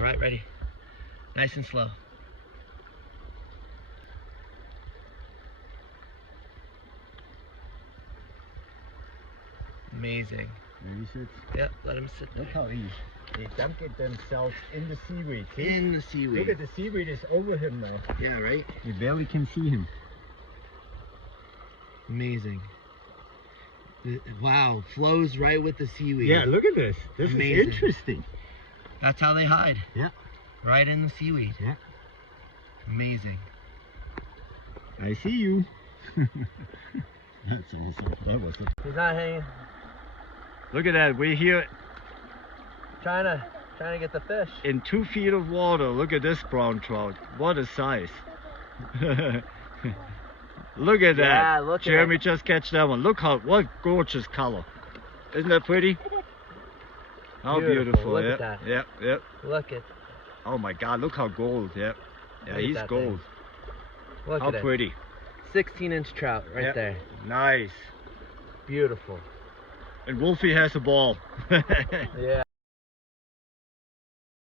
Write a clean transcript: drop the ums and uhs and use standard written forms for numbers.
All right, ready. Nice and slow. Amazing. There he sits. Yep, let him sit there. Look how they dump it themselves in the seaweed. See? In the seaweed. Look at the seaweed is over him now. Yeah, right? You barely can see him. Amazing. Wow, flows right with the seaweed. Yeah, look at this. This Amazing. is interesting. That's how they hide. Yeah. Right in the seaweed. Yeah. Amazing. I see you. That's awesome. That was a... He's not hanging. Look at that. We're here Trying to get the fish. in 2 feet of water. Look at this brown trout. What a size. Look at that. Yeah, look at Jeremy it. just catch that one. Look what gorgeous color. Isn't that pretty? How beautiful. Look Yep, at that. Yep, yep. Look at. Oh my God, look how gold. Yep. Yeah, Look at he's that gold. Look How at pretty. it. 16-inch trout right Yep. there. Nice. Beautiful. And Wolfie has a ball. Yeah.